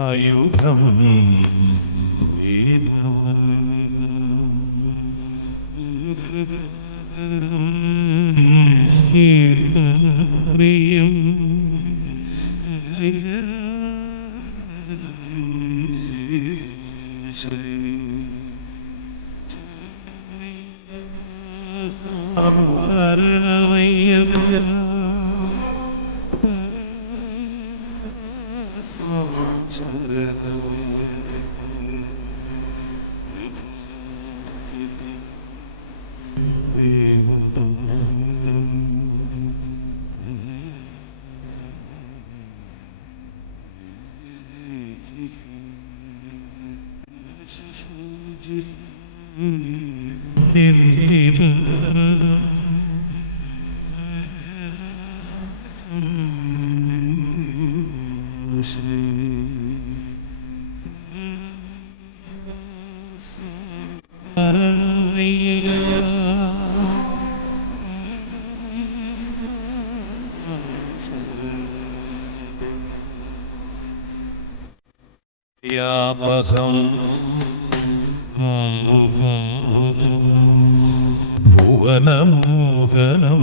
ആയുധം വ്യാപകം ഭുവനമോഹനം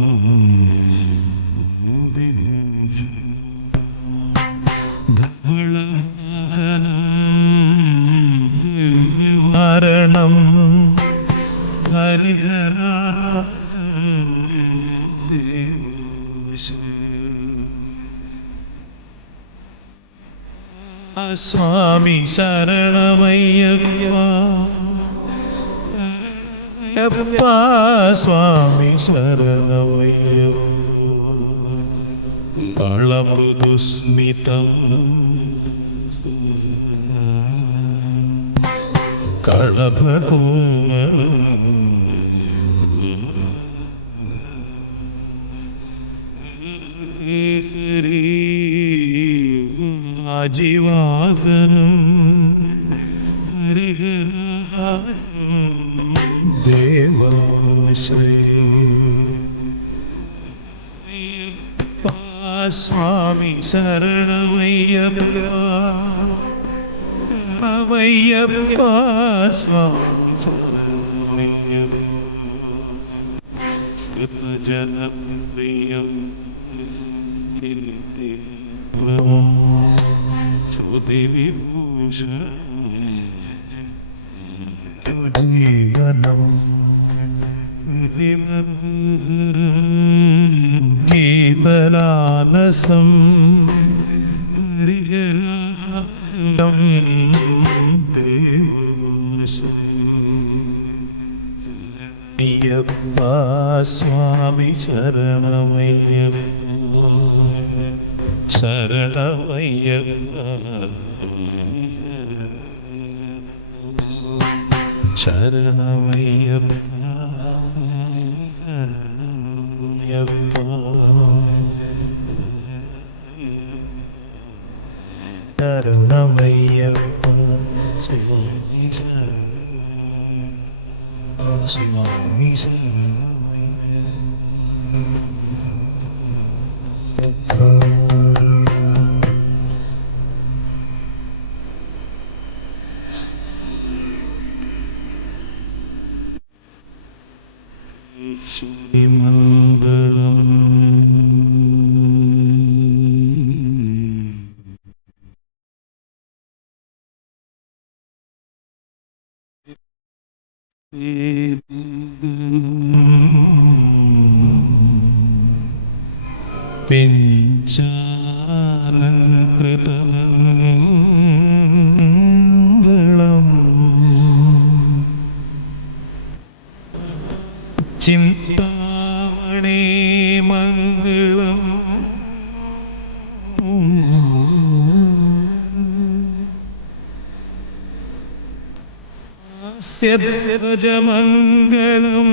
മരണം ഹരിഹര സ്വാമി ശരണമയ്യപ്പ സ്വാമി ശരണമയ്യപ്പ കളമൃദുസ്മിതം കളഭകോമളം ആജീവാകനം ദേവശ്രീ സ്വാമി ശരണമയ്യപ്പ അവയ്യപ്പ സ്വാമി ശരണമയ്യപ്പ ജനപ്രിയം ശ്രുതി വിഭൂഷ ജീവനം ഗീതലാലസം അയ്യപ്പ സ്വാമി ശരണമയ്യപ്പ ശരണമയ്യപ്പ ശരണമയ്യപ്പ ശരണമയ്യപ്പ സ്വാമി സ്വാമി ശ്രീമംഗളം പിഞ്ചാലകൃതമംഗളം ചിന്താമണി മംഗളം സ്യധ്വജമംഗളം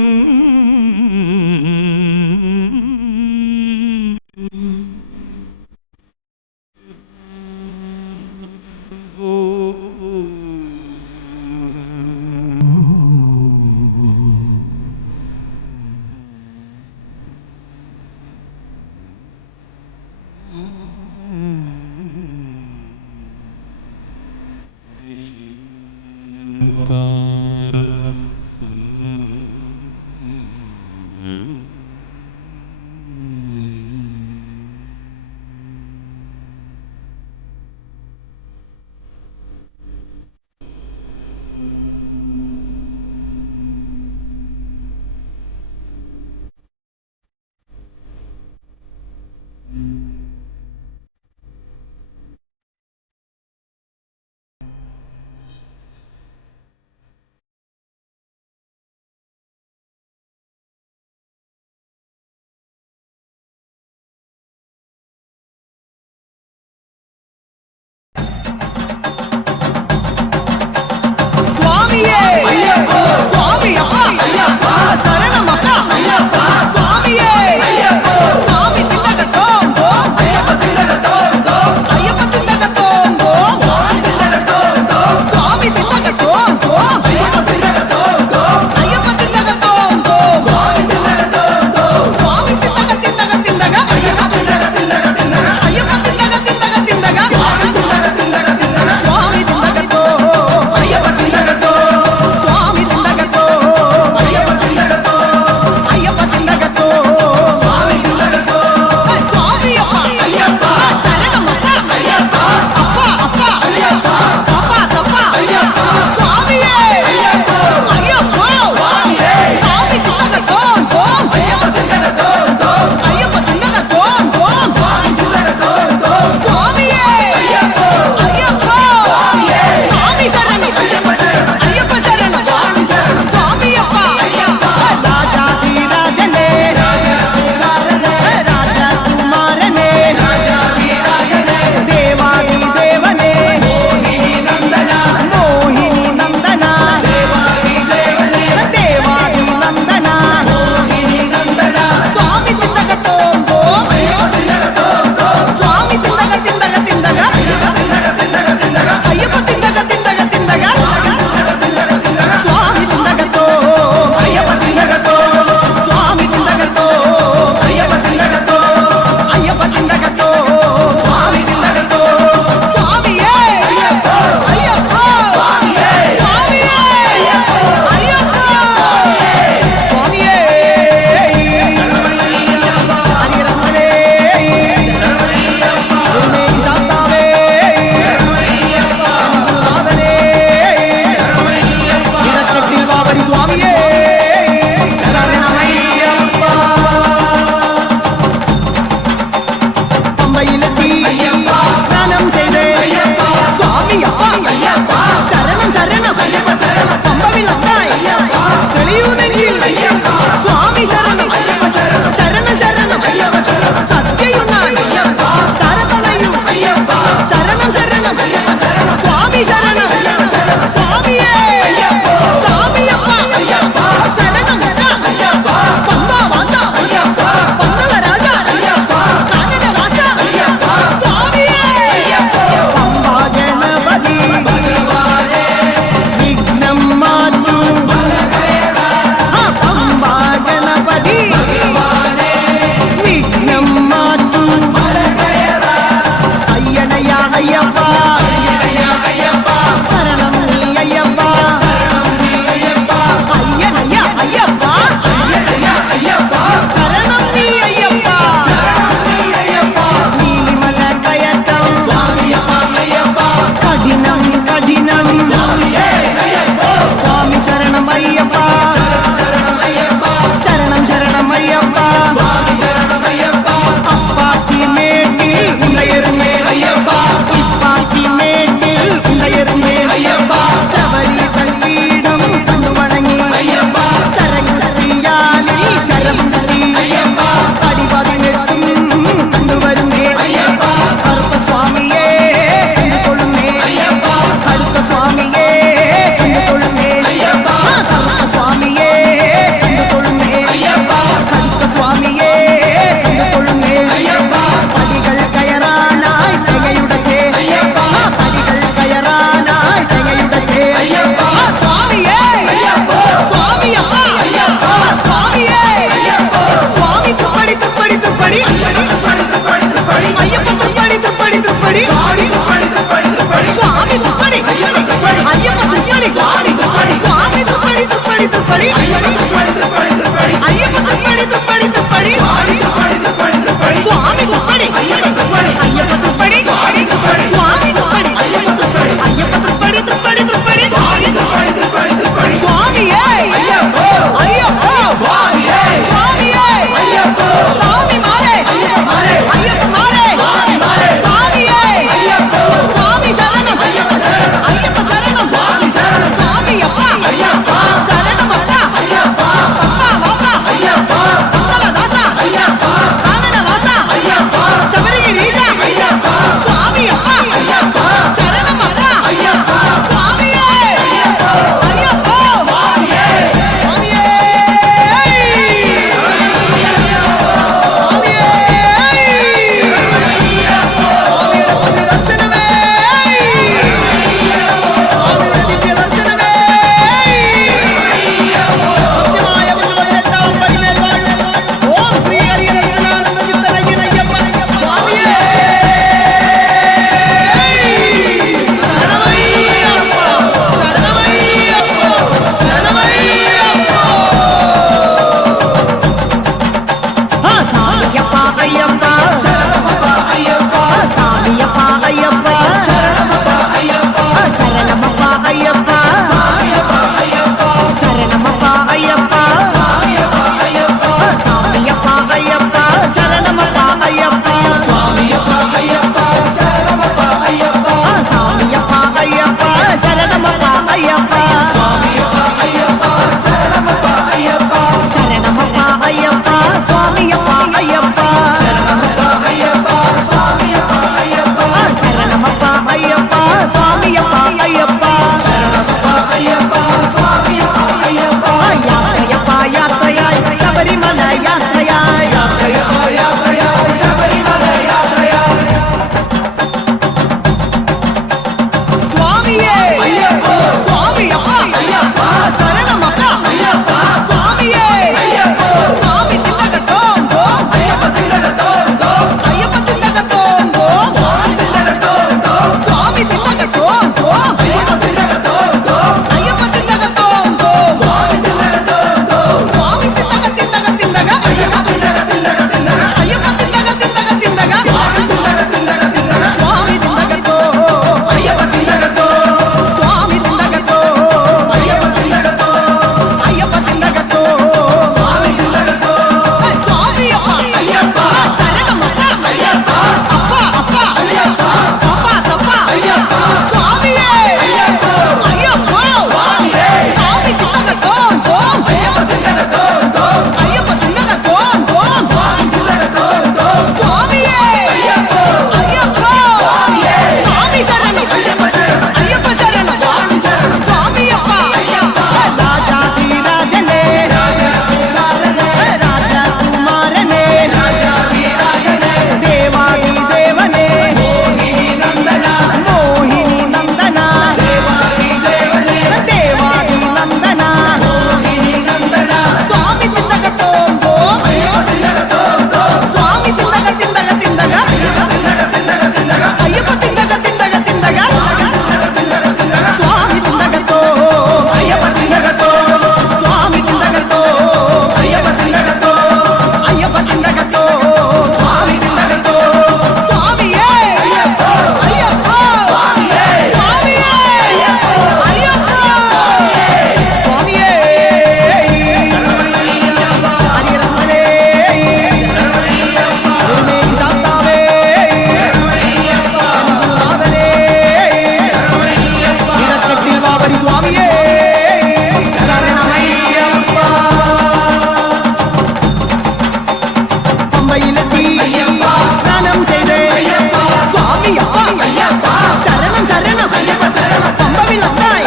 പമ്പവിളക്കായി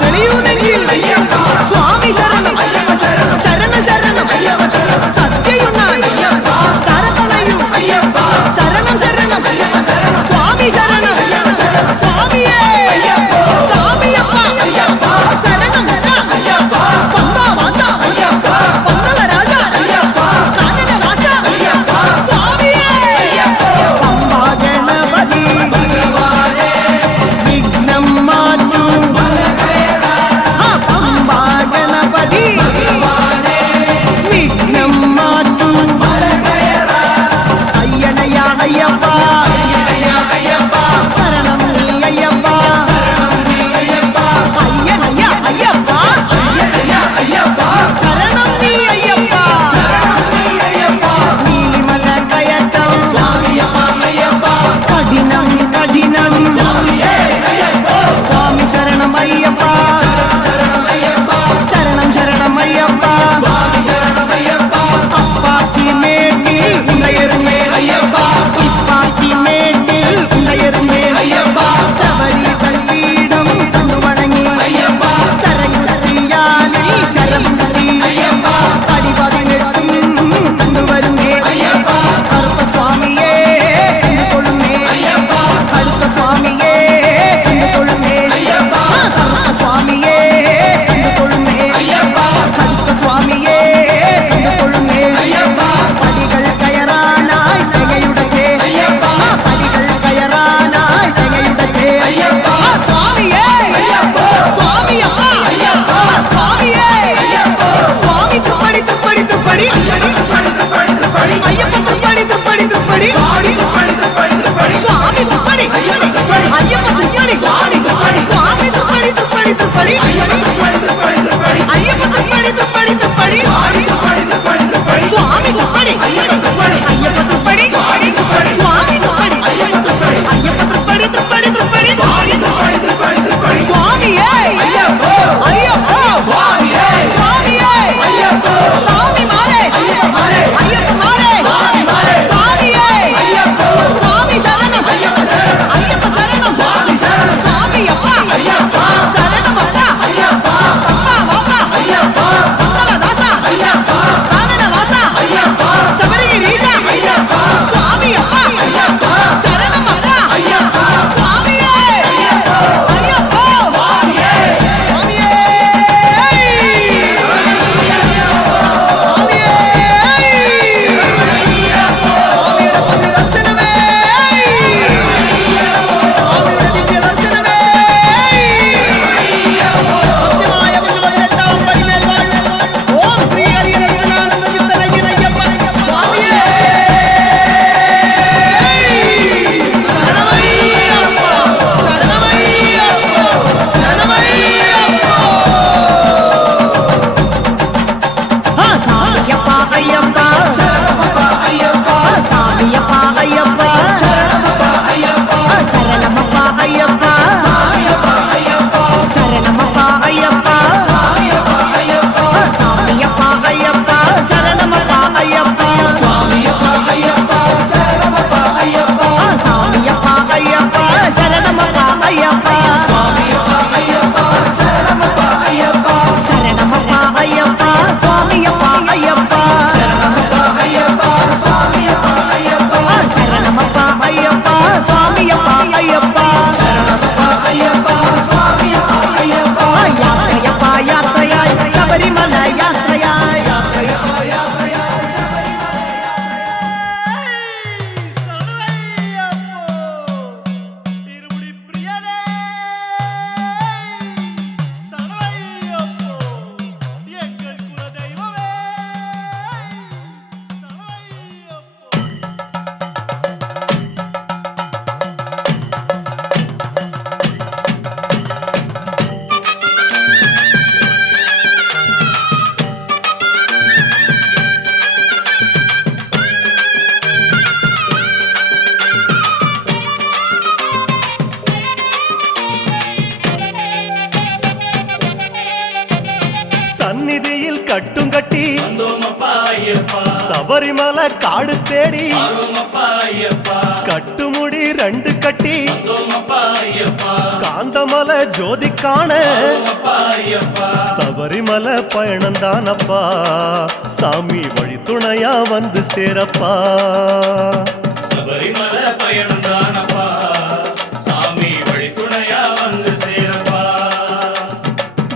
തെളിയുന്നെങ്കിൽ സ്വാമി ശരണം ശരണം ശരണം സത്യയുണ്ണായി തരതണയും ശരണം ശരണം സ്വാമി ശരണം സ്വാമിയേ സ്വാമിയപ്പ ശരണം പമ്പ വാസ പന്തള രാജ കാനന വാസ സ്വാമിയേ പമ്പ ഗണപതി വിഘ്നം മാറ്റൂ പമ്പ ഗണപതി വിഘ്നം മാറ്റൂ അയ്യനയ അയ്യപ്പ ശരണം നീ അയ്യപ്പ അയ്യനയ അയ്യപ്പ ശരണം നീ അയ്യപ്പ നീലിമല കയറ്റം കഠിനം കഠിനം സ്വാമി ശരണം അയ്യപ്പ ശരണം ശരണം അയ്യപ്പ അപ്പാച്ചി മേട്ടിൽ ഉണ്ടയരുമേ ഇപ്പാച്ചി മേട്ടിൽ ഉണ്ടയരുമേ ശബരി കൽപ്പീഠം കണ്ടു വണങ്ങി ശരംകുത്തിയാലിൽ ശരംകുത്തി പടിപതിനെട്ടും കണ്ടുവരുന്നേ കറുത്ത സ്വാമിയെ കണ്ടുകൊള്ളുന്നേ കറുത്ത സ്വാമിയെ കണ്ടുകൊള്ളുന്നേ കറുത്ത സ്വാമിയെ കണ്ടുകൊള്ളുന്നേ കറുത്ത സ്വാമിയെ കണ്ടുകൊള്ളുന്നേ പടികൾ കയറാനായി തെങ്ങയുടക്കേ പടികൾ കയറാനായി തെങ്ങയുടക്കേ സ്വാമിയേ സ്വാമിയപ്പ സ്വാമിയേ സ്വാമി തുപ്പടി തുപ്പടി തുപ്പടി അയ്യപ്പ തുപ്പടി തുപ്പടി തുപ്പടി സ്വാമി തുപ്പടി അയ്യപ്പ തുപ്പടി സ്വാമി തുപ്പടി തുപ്പടി തുപ്പടി അയ്യപ്പ തുപ്പടി തുപ്പടി തുപ്പടി സ്വാമി തുപ്പടി അയ്യപ്പ തുപ്പടി സ്വാമി തുപ്പടി അയ്യപ്പ തുപ്പടി തുപ്പടി തുപ്പടി സ്വാമിയേ അയ്യപ്പ സ്വാമിയേ സ്വാമി മാരേ അയ്യപ്പ മാരേ സ്വാമിയേ സ്വാമി ശരണം അയ്യപ്പ ശരണം സ്വാമിയപ്പ ശരണമല്ല சந்நிதியில் கட்டும் கட்டி சபரிமலை காடு தேடி கட்டுமுடி 2 கட்டி காந்தமலை ஜோதி காண சபரிமலை பயணந்தானப்பா சாமி வழி துணையா வந்து சேரப்பா சபரிமலை பயணந்தானப்பா சாமி வழி துணையா வந்து சேரப்பா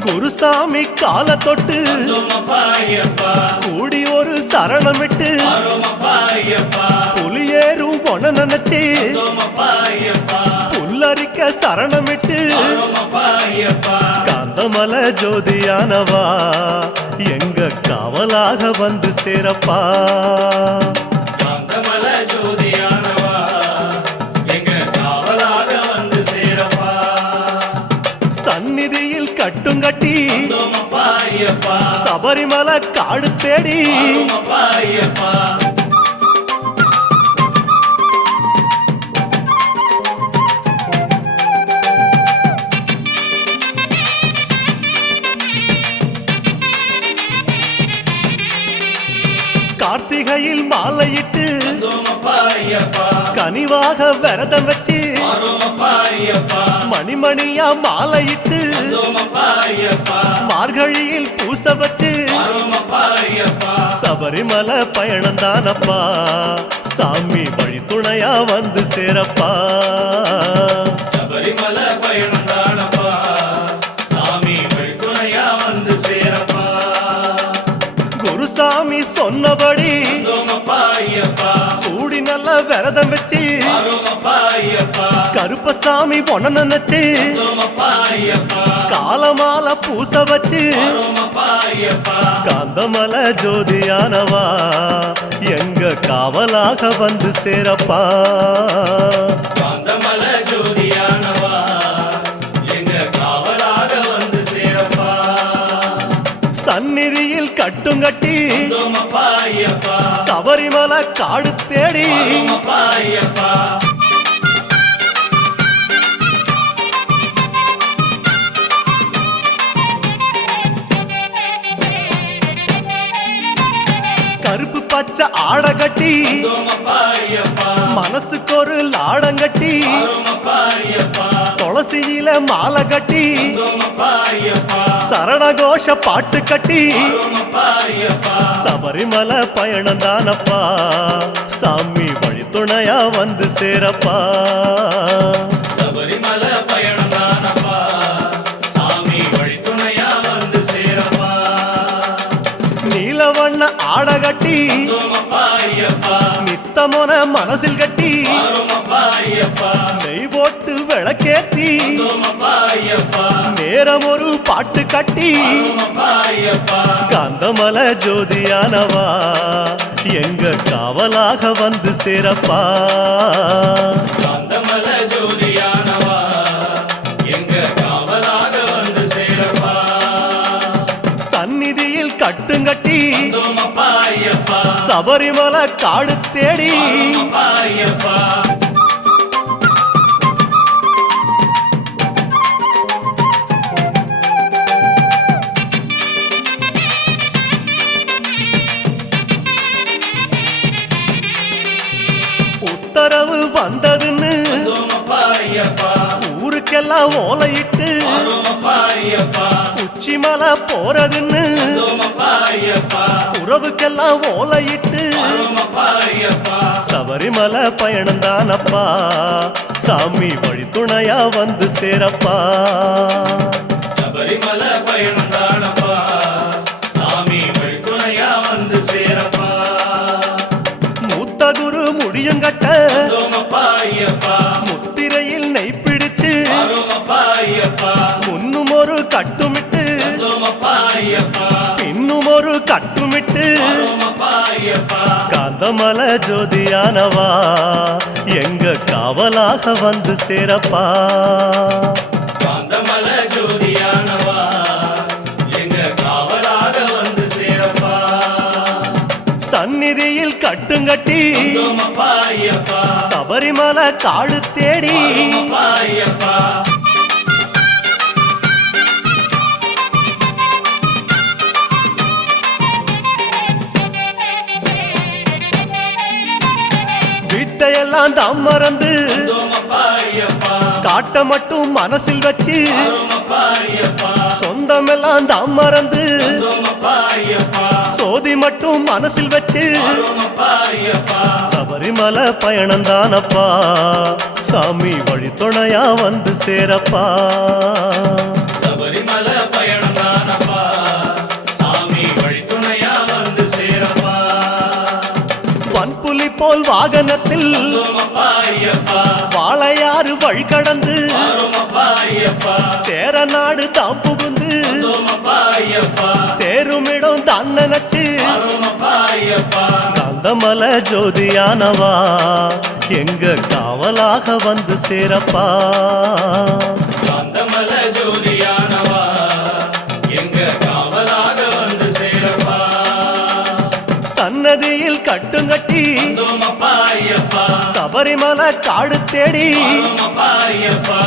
குருசாமி கால தொட்டு கூடி ஒரு சரணமிட்டு புலியேறும் பொன நினைச்சு புல்லரிக்க சரணமிட்டு காந்தமலை ஜோதியானவா எங்க காவலாக வந்து சேரப்பா காந்தமலை ஜோதியானவா எங்க காவலாக வந்து சேரப்பா சந்நிதியில் கட்டும் கட்டி சபரிமலை காடு தேடி கார்த்திகையில் மாலையிட்டு கனிவாக விரதம் வச்சு மணிமணியா மாலையிட்டு மார்கழியில் பூச வச்சு சபரிமலை பயணந்தானப்பா சாமி வழி துணையா வந்து சேரப்பா சபரிமலை பயணந்தானப்பா சாமி வழி துணையா வந்து சேரப்பா குருசாமி சொன்னபடி கூடி நல்ல விரதம் வச்சு கருப்பசாமி பொண்ண நினைச்சு காலமால பூச வச்சு காந்தமலை ஜோதியானவா எங்க காவலாக வந்து சேரப்பா காந்தமலை ஜோதியானவா எங்க காவலாக வந்து சேரப்பா சந்நிதியில் கட்டும் கட்டி சபரிமலை காடு தேடி கருப்பு பச்சை ஆட கட்டி மனசுக்கு ஒரு லாடங்கட்டி துளசியில மாலை கட்டி சரணகோஷ பாட்டு கட்டி சபரிமலை பயணந்தானப்பா சாமி வழி துணையா வந்து சேரப்பா சபரிமலை பயணந்தானப்பா சாமி வழி துணையா வந்து சேரப்பா நீலவண்ண ஆட கட்டி நித்தமொன மனசில் கட்டி நெய் போட்டு விளக்கேத்தி நேரம் ஒரு பாட்டு கட்டி காந்தமலை ஜோதியானவா எங்க காவலாக வந்து சேரப்பா காந்தமலை ஜோதியானவா எங்க காவலாக வந்து சேரப்பா சந்நிதியில் கட்டுங்கட்டி சபரிமலை காடு தேடி உத்தரவு வந்ததுன்னு ஊருக்கெல்லாம் ஓலையிட்டு உச்சிமலை போறதுன்னு உறவுக்கெல்லாம் ஓலையிட்டு சபரிமலை பயணந்தானப்பா சாமி வழி துணையா வந்து சேரப்பா சபரிமலை பயணந்தானப்பா சாமி வழி துணையா வந்து சேரப்பா மூத்த குரு முடியங்கட்ட முத்திரையில் நெய் பிடிச்சு முன்னும் ஒரு கட்டுமிட்டு பின்னும் ஒரு கட்டுமிட்டு காந்தமலை ஜோதியானவா எங்க காவலாக வந்து சேரப்பா காந்தமலை ஜோதியானவா எங்க காவலாக வந்து சேரப்பா சந்நிதியில் கட்டுங்கட்டி சபரிமலை காடு தேடி சொந்தமெல்லாம் தாம் மறந்து வந்தோமப்பா ஐயப்பா காட்ட மட்டும் மனசில் வச்சு வரோமப்பா ஐயப்பா சொந்தமெல்லாம் தாம் மறந்து வந்தோமப்பா ஐயப்பா சோதி மட்டும் மனசில் வச்சு வரோமப்பா ஐயப்பா சபரிமலை பயணந்தானப்பா சாமி வழித்துணையா வந்து சேரப்பா சபரிமலை பயணந்தானப்பா சாமி வழித்துணையா வந்து சேரப்பா வன்புலி போல் வாகனத்தில் வந்தோமப்பா ஐயப்பா வாழையாறு வழி கடந்து வரோமப்பா ஐயப்பா சேர நாடு தாம் புகுந்து வந்தோமப்பா ஐயப்பா சேருமிடம் தான் நினைச்சு வரோமப்பா ஐயப்பா காந்தமலை ஜோதியானவா எங்க காவலாக வந்து சேரப்பா காந்தமல ஜோதியானவா எங்க காவலாக வந்து சேரப்பா சன்னதியில் கட்டுங்கட்டி வந்தோமப்பா ஐயப்பா சபரிமலை காடு தேடி வரோமப்பா ஐயப்பா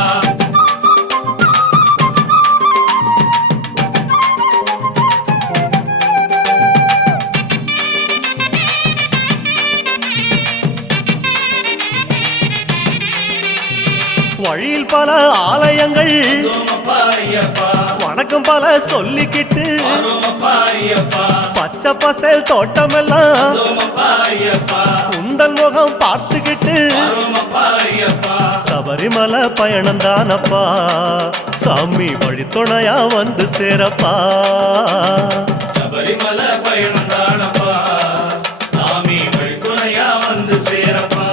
வழியில் பல ஆலயங்கள் வந்தோமப்பா ஐயப்பா வணக்கம் பல சொல்லிக்கிட்டு வரோமப்பா ஐயப்பா பச்சை பசேல் தோட்டமெல்லாம் வந்தோமப்பா ஐயப்பா உந்தன் முகம் பார்த்துக்கிட்டு வரோமப்பா ஐயப்பா சபரிமலை பயணந்தானப்பா சாமி வழித்துணையா வந்து சேரப்பா சபரிமலை பயணந்தானப்பா சாமி வழித்துணையா வந்து சேரப்பா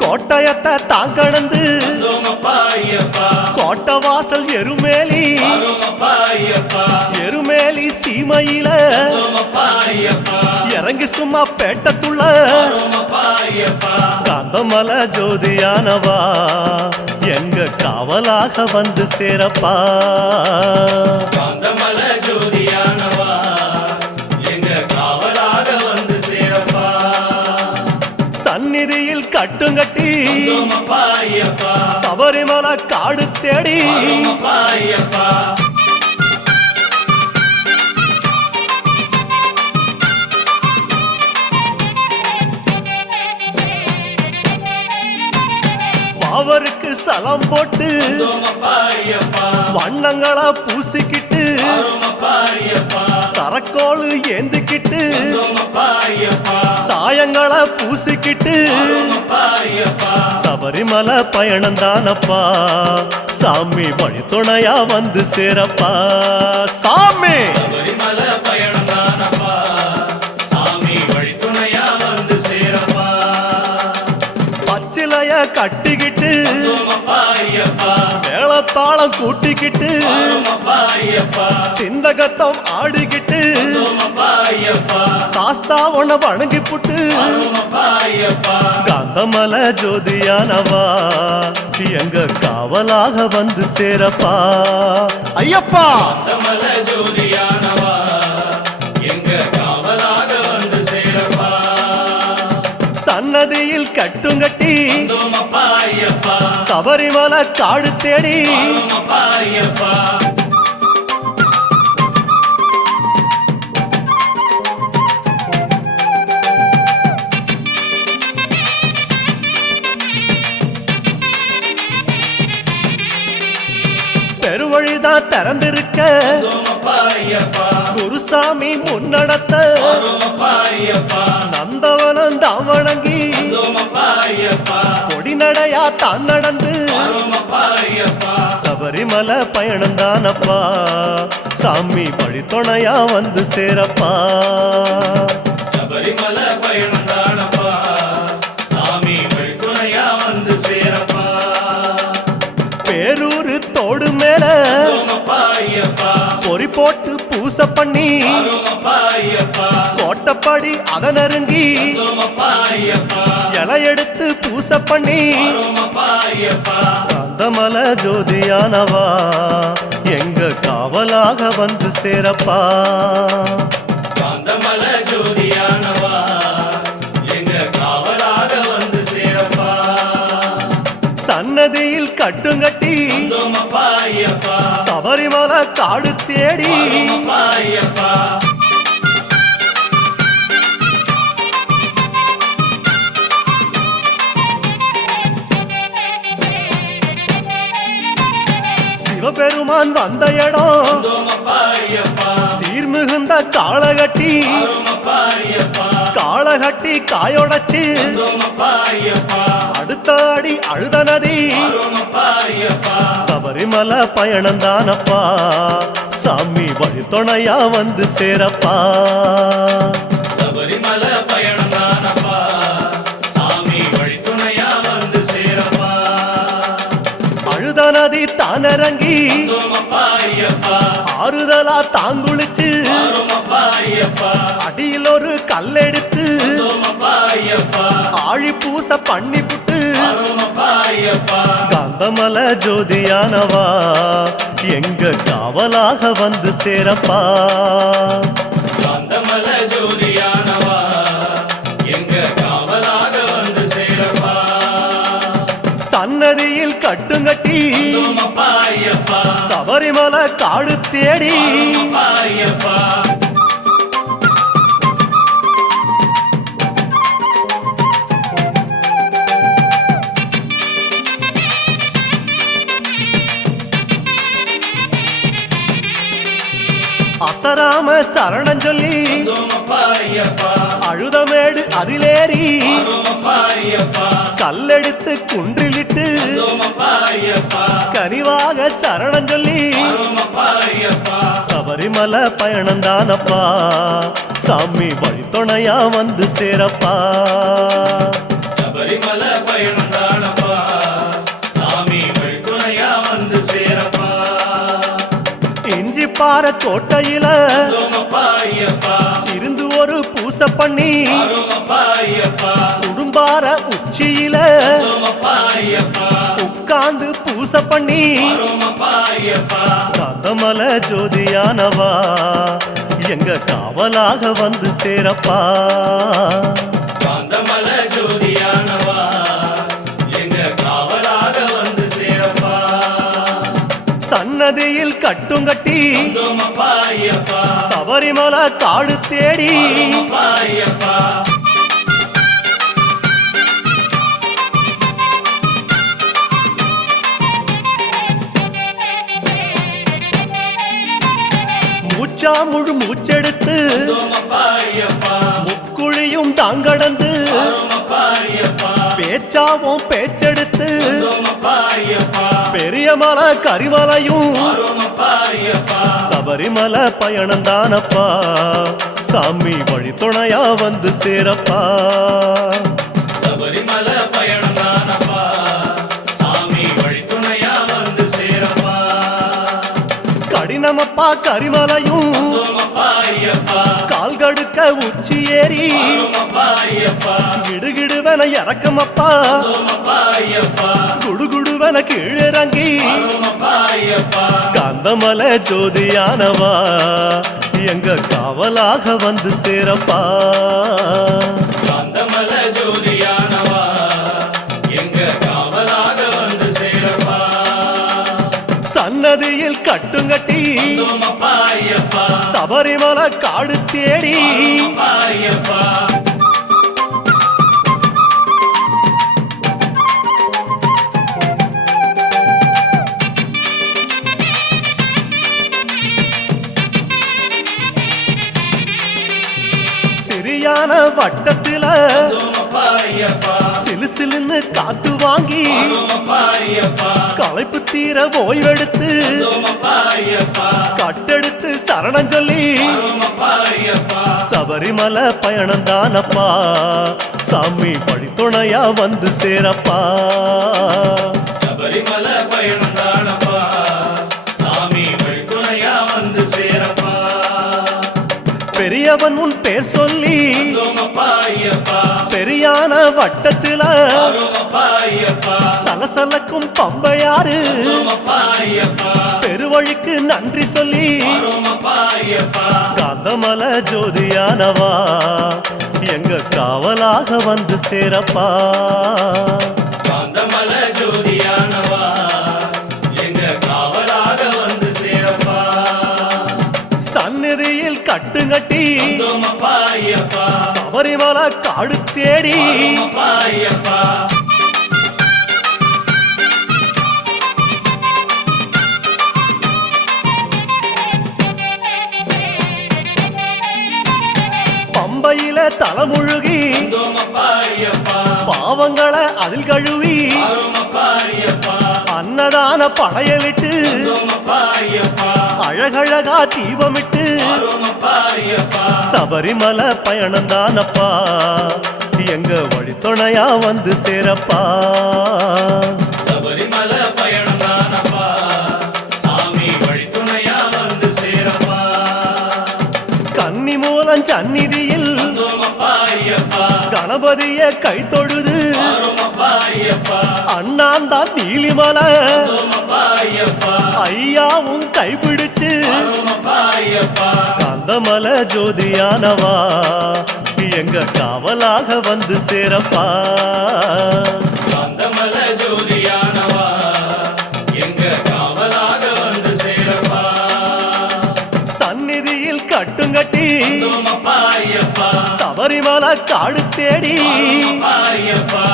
கோட்டயத்தை தான் கடந்து வந்தோமப்பா ஐயப்பா கோட்டை வாசல் எருமேலி வரோமப்பா ஐயப்பா எருமேலி சீமையில வந்தோமப்பா ஐயப்பா இறங்கி சும்மா பேட்டத்துள்ள வரோமப்பா ஐயப்பா காந்தமலை ஜோதியானவா எங்க காவலாக வந்து சேரப்பா காந்தமல ஜோதியானவா எங்க காவலாக வந்து சேரப்பா சந்நிதியில் கட்டுங்கட்டி வந்தோமப்பா ஐயப்பா சபரிமலை காடு தேடி வரோமப்பா ஐயப்பா அவருக்கு சலம் போட்டு வந்தோமப்பா ஐயப்பா வண்ணங்களா பூசிக்கிட்டு வரோமப்பா ஐயப்பா சரக்கோளு ஏந்திக்கிட்டு வந்தோமப்பா ஐயப்பா சாயங்களா பூசிக்கிட்டு வரோமப்பா ஐயப்பா சபரிமலை பயணந்தானப்பா சாமி வழித்துணையா வந்து சேரப்பா சாமி சபரிமலை பயணந்தானப்பா சாமி வழித்துணையா வந்து சேரப்பா பச்சிலைய கட்டிக்கிட்டு வந்தோமப்பா ஐயப்பா மேளத்தாளம் கூட்டிக்கிட்டு வரோமப்பா ஐயப்பா திந்தகத்தம் ஆடிக்கிட்டு வந்தோமப்பா ஐயப்பா சாஸ்தாவன வணங்கி புட்டு வரோமப்பா ஐயப்பா காந்தமலை ஜோதியானவா எங்க காவலாக வந்து சேரப்பா ஐயப்பா காந்தமல ஜோதியானவா எங்க காவலாக வந்து சேரப்பா சன்னதியில் கட்டுங்கட்டி வந்தோமப்பா ஐயப்பா சபரிமலை காடு தேடி வரோமப்பா ஐயப்பா பெருவழிதான் திறந்திருக்க வந்தோமப்பா ஐயப்பா குருசாமி முன்னடத்த வரோமப்பா ஐயப்பா நந்தவனம் தான் வணங்கி வந்தோமப்பா ஐயப்பா பொடிநடையா தான் நடந்து வரோமப்பா ஐயப்பா சபரிமலை பயணந்தானப்பா சாமி வழித்துணையா வந்து சேரப்பா சபரிமலை பயணந்தானப்பா சாமி வழித்துணையா வந்து சேரப்பா பேரூரு தோடு மேல வந்தோமப்பா ஐயப்பா பொறி போட்டு பூசை பண்ணி வரோமப்பா ஐயப்பா கோட்டப்படி அத நெருங்கி வந்தோமப்பா ஐயப்பா இலை எடுத்து பூசை பண்ணி வரோமப்பா ஐயப்பா காந்தமலை ஜோதியானவா எங்க காவலாக வந்து சேரப்பா காந்தமல ஜோதியானவா எங்க காவலாக வந்து சேரப்பா சன்னதியில் கட்டுங்கட்டி வந்தோமப்பா ஐயப்பா சபரிமலை காடு தேடி வரோமப்பா ஐயப்பா சிவபெருமான் வந்த இடம் வந்தோமப்பா ஐயப்பா சீர்மிகுந்த காளகட்டி வரோமப்பா ஐயப்பா காளகட்டி காயொடச்சு வந்தோமப்பா ஐயப்பா அடுத்த அடி அழுத நதி வரோமப்பா ஐயப்பா சபரிமலை பயணந்தானப்பா சாமி வழித்துணையா வந்து சேரப்பா சபரிமலை பயணம் தானப்பா சாமி வழித்துணையா வந்து சேரப்பா அழுத நதி தானிறங்கி வந்தோமப்பா ஐயப்பா ஆறுதலா தாங்குளிச்சு வரோமப்பா ஐயப்பா அடியில் ஒரு கல்லெடுத்து வந்தோமப்பா ஐயப்பா ஆழி பூச பண்ணி புட்டு வரோமப்பா ஐயப்பா காந்தமல ஜோதியானவா எங்க காவலாக வந்து சேரப்பா காந்தமல ஜோதியானவா எங்க காவலாக வந்து சேரப்பா சன்னதியில் கட்டுங்கட்டி வந்தோமப்பா ஐயப்பா சபரிமலை காடு தேடி வரோமப்பா ஐயப்பா அசராம சரணம் சொல்லி வந்தோமப்பா ஐயப்பா அழுதமேடு அதிலேறி வரோமப்பா ஐயப்பா கல்லெடுத்து குன்றிலிட்டு வந்தோமப்பா ஐயப்பா கனிவாக சரணம் சொல்லி வரோமப்பா ஐயப்பா சபரிமலை பயணந்தானப்பா சாமி வழித்துணையா வந்து சேரப்பா சபரிமலை பயணம் தானப்பா சாமி வழித்துணையா வந்து சேரப்பா இஞ்சி பாறை கோட்டையில வந்தோமப்பா ஐயப்பா இருந்து ஒரு பூசை பண்ணி வரோமப்பா ஐயப்பா குடும்பார உச்சியில வந்தோமப்பா ஐயப்பா உட்கார்ந்து பூசை பண்ணி வரோமப்பா ஐயப்பா காந்தமல ஜோதியானவா எங்க காவலாக வந்து சேரப்பா காந்தமல ஜோதியானவா எங்க காவலாக வந்து சேரப்பா சன்னதியில் கட்டுங்கட்டி வந்தோமப்பா ஐயப்பா சபரிமலை காடு தேடி வரோமப்பா ஐயப்பா மூச்சா முழு மூச்செடுத்து வந்தோமப்பா ஐயப்பா முக்குழியும் தாங்கடந்து வரோமப்பா ஐயப்பா பேச்சாவும் பேச்செடுத்து வந்தோமப்பா ஐயப்பா பெரிய மலை கரிமலையும் வரோமப்பா ஐயப்பா சபரிமலை பயணந்தானப்பா சாமி வழித்துணையா வந்து சேரப்பா சபரிமலை பயணம் தானப்பா சாமி வழித்துணையா வந்து சேரப்பா கடினமப்பா கரிமலையும் வந்தோமப்பா ஐயப்பா கால்கடுக்க உச்சி ஏறி வரோமப்பா ஐயப்பா கிடுகிடுவன இறக்கமப்பா வந்தோமப்பா ஐயப்பா குடுகுடுவன கீழிறங்கி வரோமப்பா ஐயப்பா காந்தமல ஜோதியானவா எங்க காவலாக வந்து சேரப்பா காந்தமல ஜோதியானவா எங்க காவலாக வந்து சேரப்பா சன்னதியில் கட்டுங்கட்டி வந்தோமப்பா ஐயப்பா சபரிமலை காடு தேடி வரோமப்பா ஐயப்பா சிறியான வட்டத்தில வந்தோமப்பா ஐயப்பா சிலு சிலுன்னு காத்து வாங்கி வரோமப்பா ஐயப்பா களைப்பு தீர ஓய்வெடுத்து வந்தோமப்பா ஐயப்பா கட்டெடுத்து சரணம் சொல்லி வரோமப்பா ஐயப்பா சபரிமலை பயணந்தானப்பா சாமி வழித்துணையா வந்து சேரப்பா சபரிமலை பயணம் தானப்பா சாமி வழித்துணையா வந்து சேரப்பா பெரியவன் உன் பேர் சொல்லி வந்தோமப்பா ஐயப்பா பெரியான வட்டத்தில வரோமப்பா ஐயப்பா சலசலக்கும் பம்பையாறு வந்தோமப்பா ஐயப்பா பெருவழிக்கு நன்றி சொல்லி வரோமப்பா ஐயப்பா காந்தமல ஜோதியானவா எங்க காவலாக வந்து சேரப்பா காந்தமல ஜோதியானவா எங்க காவலாக வந்து சேரப்பா சந்நிதியில் கட்டுங்கட்டி வந்தோமப்பா ஐயப்பா சபரிமலை காடு தேடி வரோமப்பா ஐயப்பா தலைமுழுகி வந்தோமப்பா ஐயப்பா பாவங்களை அதில் கழுவி ஆரோமப்பா ஐயப்பா அன்னதான படையலிட்டு வந்தோமப்பா ஐயப்பா அழகழகா தீபமிட்டு ஆரோமப்பா ஐயப்பா சபரிமலை பயணம்தானப்பா எங்க வழித்துணையா வந்து சேரப்பா சபரிமலை பயணம் தானப்பா சாமி வழித்துணையா வந்து சேரப்பா கன்னி மூலம் சந்நிதியில் வந்தோமப்பா ஐயப்பா கணபதிய கை தொழுது ஆரோமப்பா ஐயப்பா அண்ணாந்தான் நீலிமலை வந்தோமப்பா ஐயப்பா ஐயாவும் கைப்பிடிச்சு ஆரோமப்பா ஐயப்பா கந்தமல ஜோதியானவா எங்க காவலாக வந்து சேரப்பா காந்தமல ஜோதியானவா எங்க காவலாக வந்து சேரப்பா சந்நிதியில் கட்டுங்கட்டி வந்தோமப்பா ஐயப்பா சபரிமலை காடு தேடி ஆரோமப்பா ஐயப்பா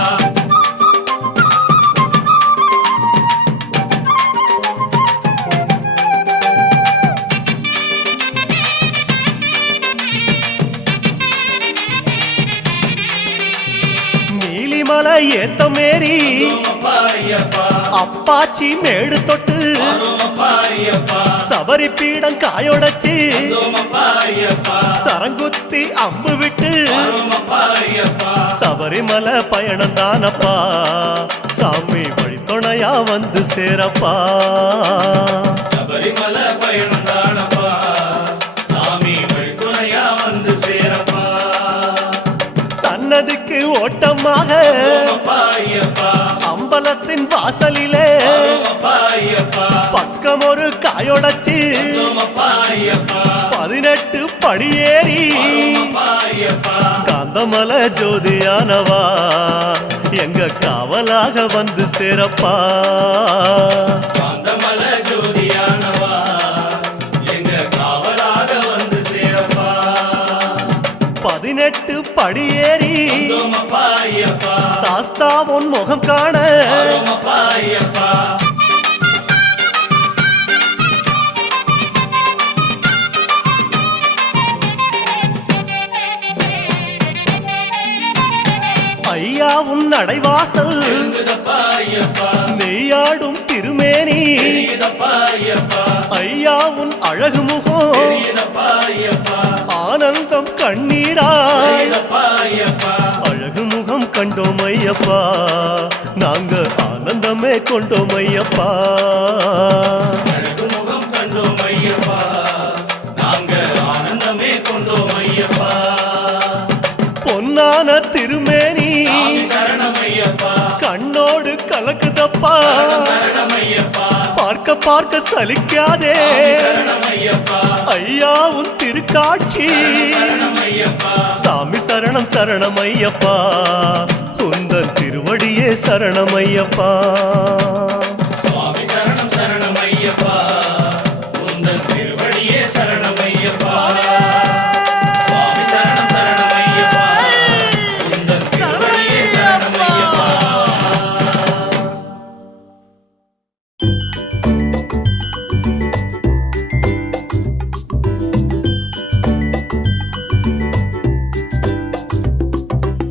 நீலிமலை ஏத்த மேரி வந்தோமப்பா ஐயப்பா அப்பாச்சி மேடு தொட்டு ஆரோமப்பா ஐயப்பா சபரி பீடம் காயொடச்சு வந்தோமப்பா ஐயப்பா சரங்குத்தி அம்பு விட்டு ஆரோமப்பா ஐயப்பா சபரிமலை பயணம் தானப்பா சாமி வழித்துணையா வந்து சேரப்பா சபரிமலை பயணம் தானப்பா சாமி வழித்துணையா வந்து சேரப்பா சன்னதிக்கு ஓட்டமாக வந்தோமப்பா ஐயப்பா அம்பலத்தின் வாசலிலே ஆரோமப்பா ஐயப்பா பக்கம் ஒரு காயொடச்சு வந்தோமப்பா ஐயப்பா 18 படியேறி ஆரோமப்பா ஐயப்பா காந்தமல ஜோதியானவா எங்க காவலாக வந்து சேரப்பா காந்தமல ஜோதியானவா எங்க காவலாக வந்து சேரப்பா 18 படியேறி வந்தோமப்பா ஐயப்பா சாஸ்தாவன் முகம் காண ஆரோமப்பா ஐயப்பா ஐயா உன் நடைவாசல் எழுந்ததப்பா ஐயப்பா நெய்யாடும் திருமேனி தெரியுதப்பா ஐயப்பா ஐயா உன் அழகு முகம் தெரியுதப்பா ஐயப்பா ஆனந்தம் கண்ணீராய் தெரியுதப்பா ஐயப்பா அழகு முகம் கண்டோம் ஐயப்பா நாங்க ஆனந்தமே கொண்டோம் ஐயப்பா அழகு முகம் கண்டோம் ஐயப்பா நாங்க ஆனந்தமே கொண்டோம் ஐயப்பா பொன்னான திருமேனி சாமி சரணம் ஐயப்பா கண்ணோடு கலக்குதப்பா சரணம் ஐயப்பா பார்க்க பார்க்க சலிக்காதே சாமி சரணம் ஐயப்பா ஐயா உன் திருக்காட்சி சரணம் ஐயப்பா சாமி சரணம் சரணம் ஐயப்பா உந்தன் திருவடியே சரணம் ஐயப்பா